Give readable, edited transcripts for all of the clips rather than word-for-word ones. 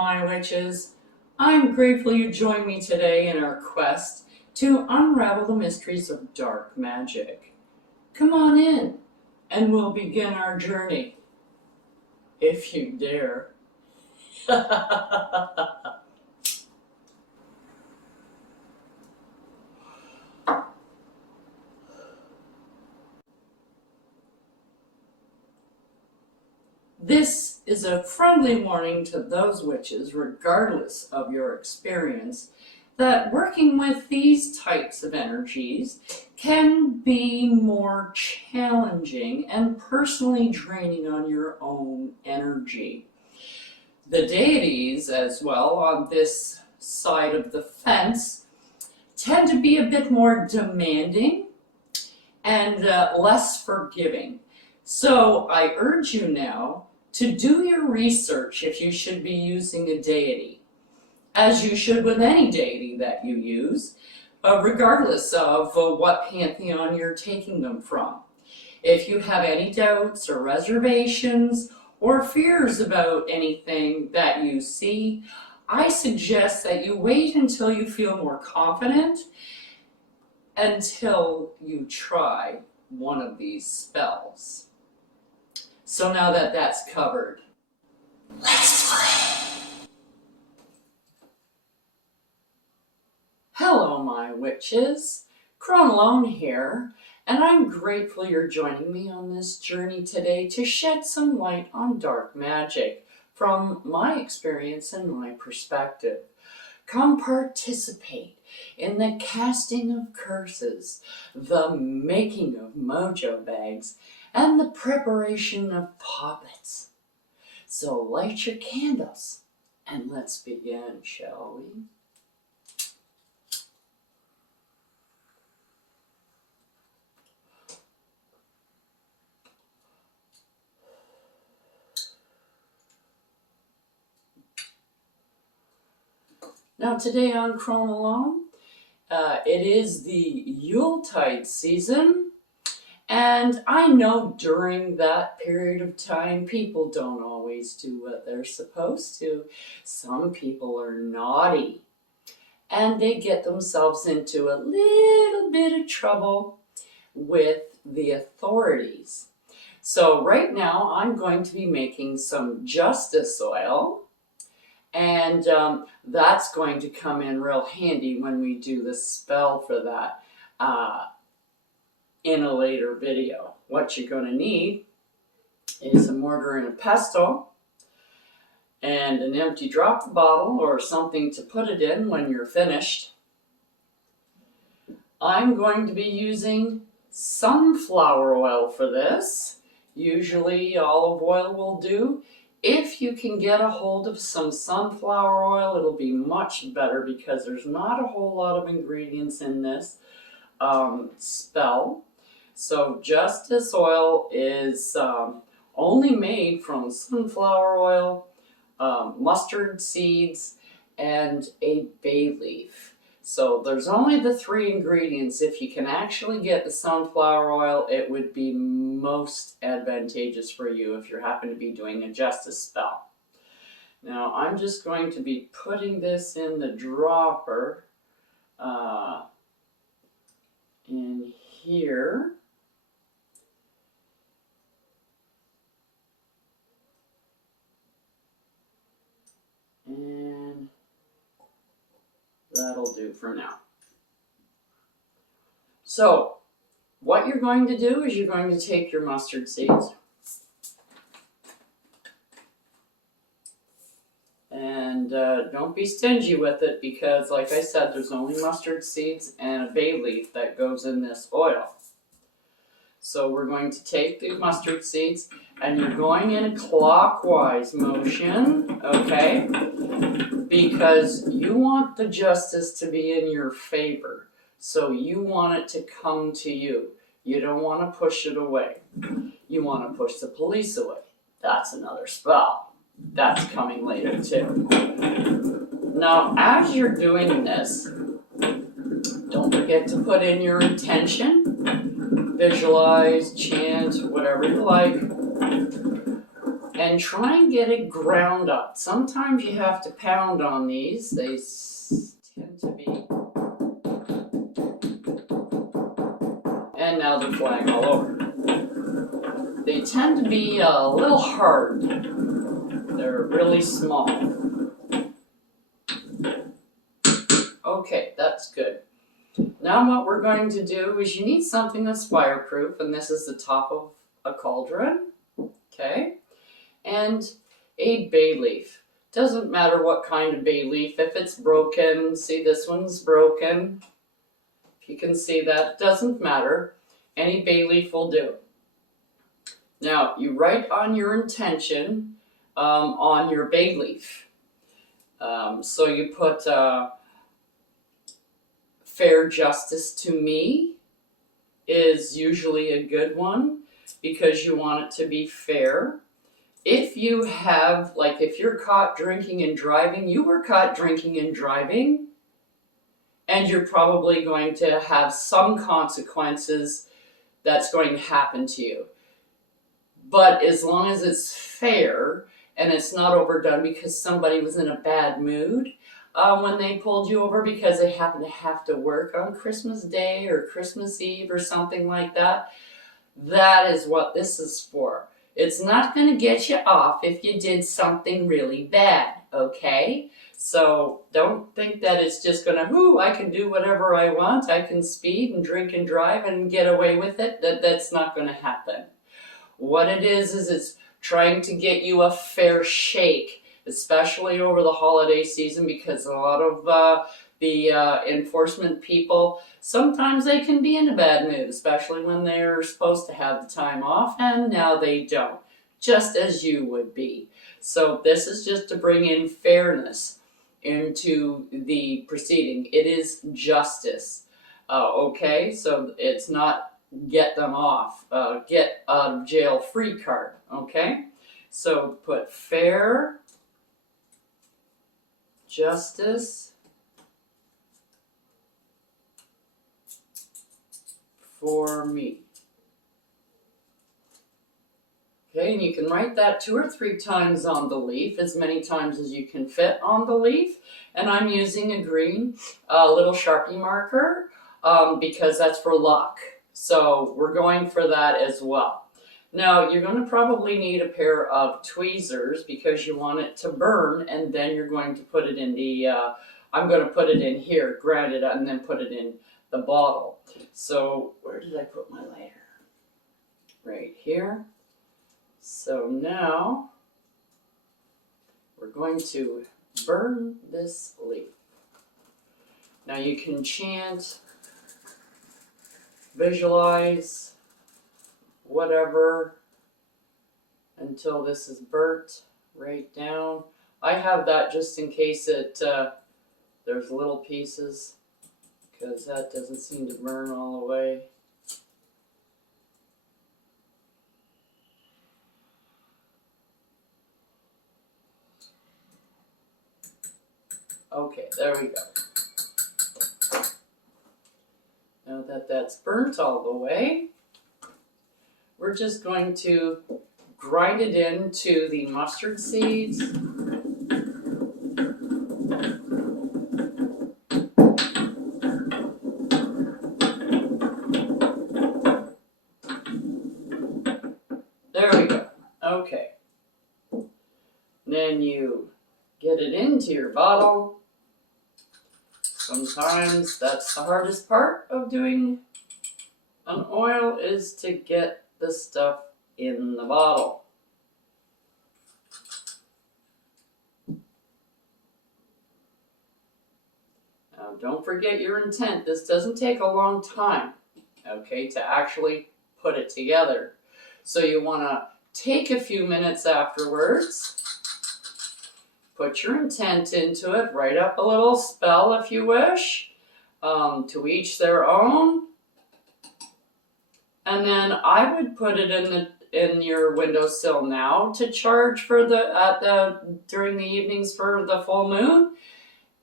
my witches. I'm grateful you joined me today in our quest to unravel the mysteries of dark magic. Come on in, and we'll begin our journey, if you dare. This is a friendly warning to those witches, regardless of your experience, that working with these types of energies can be more challenging and personally draining on your own energy. The deities, as well, on this side of the fence, tend to be a bit more demanding and less forgiving. So I urge you now to do your research if you should be using a deity, as you should with any deity that you use, regardless of what pantheon you're taking them from. If you have any doubts or reservations or fears about anything that you see, I suggest that you wait until you feel more confident until you try one of these spells. So now that that's covered, let's play! Hello, my witches. Alone here, and I'm grateful you're joining me on this journey today to shed some light on dark magic from my experience and my perspective. Come participate in the casting of curses, the making of mojo bags, and the preparation of poppets. So light your candles and let's begin, shall we? Now today on Chrome Alone, it is the Yuletide season. And I know during that period of time, people don't always do what they're supposed to. Some people are naughty, and they get themselves into a little bit of trouble with the authorities. So right now, I'm going to be making some justice oil, and that's going to come in real handy when we do the spell for that. In a later video. What you're going to need is a mortar and a pestle and an empty drop bottle or something to put it in when you're finished. I'm going to be using sunflower oil for this. Usually olive oil will do. If you can get a hold of some sunflower oil, it'll be much better because there's not a whole lot of ingredients in this spell. So justice oil is only made from sunflower oil, mustard seeds, and a bay leaf. So there's only the 3 ingredients. If you can actually get the sunflower oil, it would be most advantageous for you if you happen to be doing a justice spell. Now I'm just going to be putting this in the dropper in here. And that'll do for now. So what you're going to do is you're going to take your mustard seeds and don't be stingy with it because, like I said, there's only mustard seeds and a bay leaf that goes in this oil. So we're going to take the mustard seeds and you're going in a clockwise motion, okay? Because you want the justice to be in your favor. So you want it to come to you. You don't want to push it away. You want to push the police away. That's another spell. That's coming later too. Now, as you're doing this, don't forget to put in your intention. Visualize, chant, whatever you like. and try and get it ground up. Sometimes you have to pound on these. They tend to be, and now they're flying all over. They tend to be a little hard. They're really small. Okay, that's good. Now what we're going to do is you need something that's fireproof, and this is the top of a cauldron, okay? And a bay leaf. Doesn't matter what kind of bay leaf. If it's broken, see this one's broken. If you can see that, doesn't matter. Any bay leaf will do. Now, you write on your intention on your bay leaf. So you put fair justice to me is usually a good one because you want it to be fair. If you have, like if you're caught drinking and driving, you were caught drinking and driving, and you're probably going to have some consequences that's going to happen to you. But as long as it's fair and it's not overdone because somebody was in a bad mood when they pulled you over because they happen to have to work on Christmas Day or Christmas Eve or something like that, that is what this is for. It's not going to get you off if you did something really bad, okay? So don't think that it's just going to, I can do whatever I want. I can speed and drink and drive and get away with it. That's not going to happen. What it is it's trying to get you a fair shake, especially over the holiday season, because a lot of the enforcement people, sometimes they can be in a bad mood, especially when they're supposed to have the time off, and now they don't, just as you would be. So this is just to bring in fairness into the proceeding. It is justice, okay? So it's not get them off, get out of jail free card, okay? So put fair, justice, for me. Okay, and you can write that 2 or 3 times on the leaf, as many times as you can fit on the leaf. And I'm using a green little Sharpie marker because that's for luck. So we're going for that as well. Now you're going to probably need a pair of tweezers because you want it to burn, and then you're going to put it in the, I'm going to put it in here, grind it, and then put it in the bottle. So where did I put my lighter? Right here. So now we're going to burn this leaf. Now you can chant, visualize, whatever, until this is burnt right down. I have that just in case there's little pieces, because that doesn't seem to burn all the way. Okay, there we go. Now that that's burnt all the way, we're just going to grind it into the mustard seeds. There we go. Okay. Then you get it into your bottle. Sometimes that's the hardest part of doing an oil, is to get the stuff in the bottle. Now don't forget your intent. This doesn't take a long time, okay, to actually put it together. So you want to take a few minutes afterwards, put your intent into it, write up a little spell if you wish, to each their own. And then I would put it in your windowsill now to charge for during the evenings for the full moon.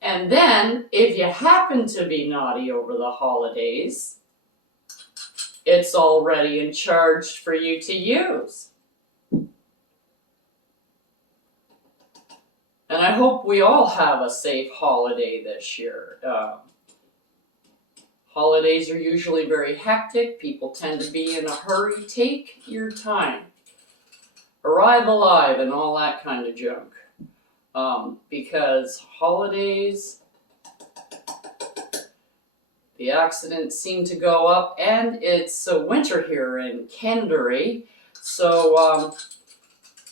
And then if you happen to be naughty over the holidays, it's all ready and charged for you to use. And I hope we all have a safe holiday this year. Holidays are usually very hectic. People tend to be in a hurry. Take your time. Arrive alive and all that kind of junk. Because holidays, the accidents seem to go up, and it's winter here in Canterbury, so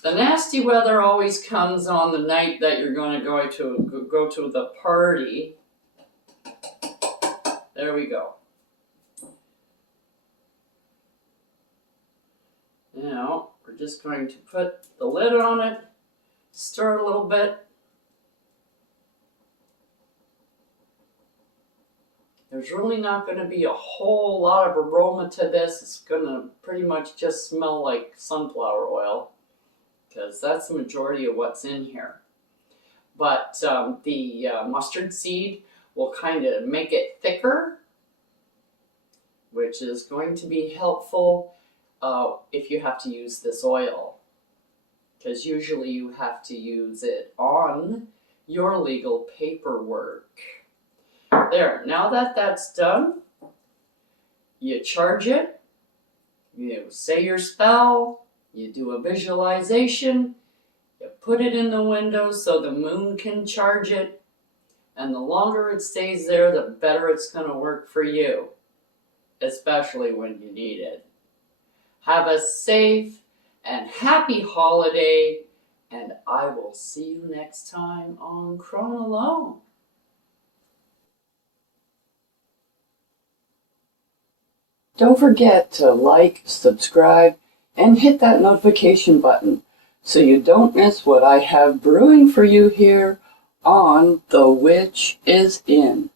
the nasty weather always comes on the night that you're going to go to the party. There we go. Now we're just going to put the lid on it, stir it a little bit. There's really not going to be a whole lot of aroma to this. It's going to pretty much just smell like sunflower oil, because that's the majority of what's in here. But the mustard seed will kind of make it thicker, which is going to be helpful if you have to use this oil, because usually you have to use it on your legal paperwork. There, now that that's done, you charge it, you say your spell, you do a visualization, you put it in the window so the moon can charge it, and the longer it stays there, the better it's going to work for you, especially when you need it. Have a safe and happy holiday, and I will see you next time on Chronolone. Don't forget to like, subscribe, and hit that notification button so you don't miss what I have brewing for you here on The Witch is In.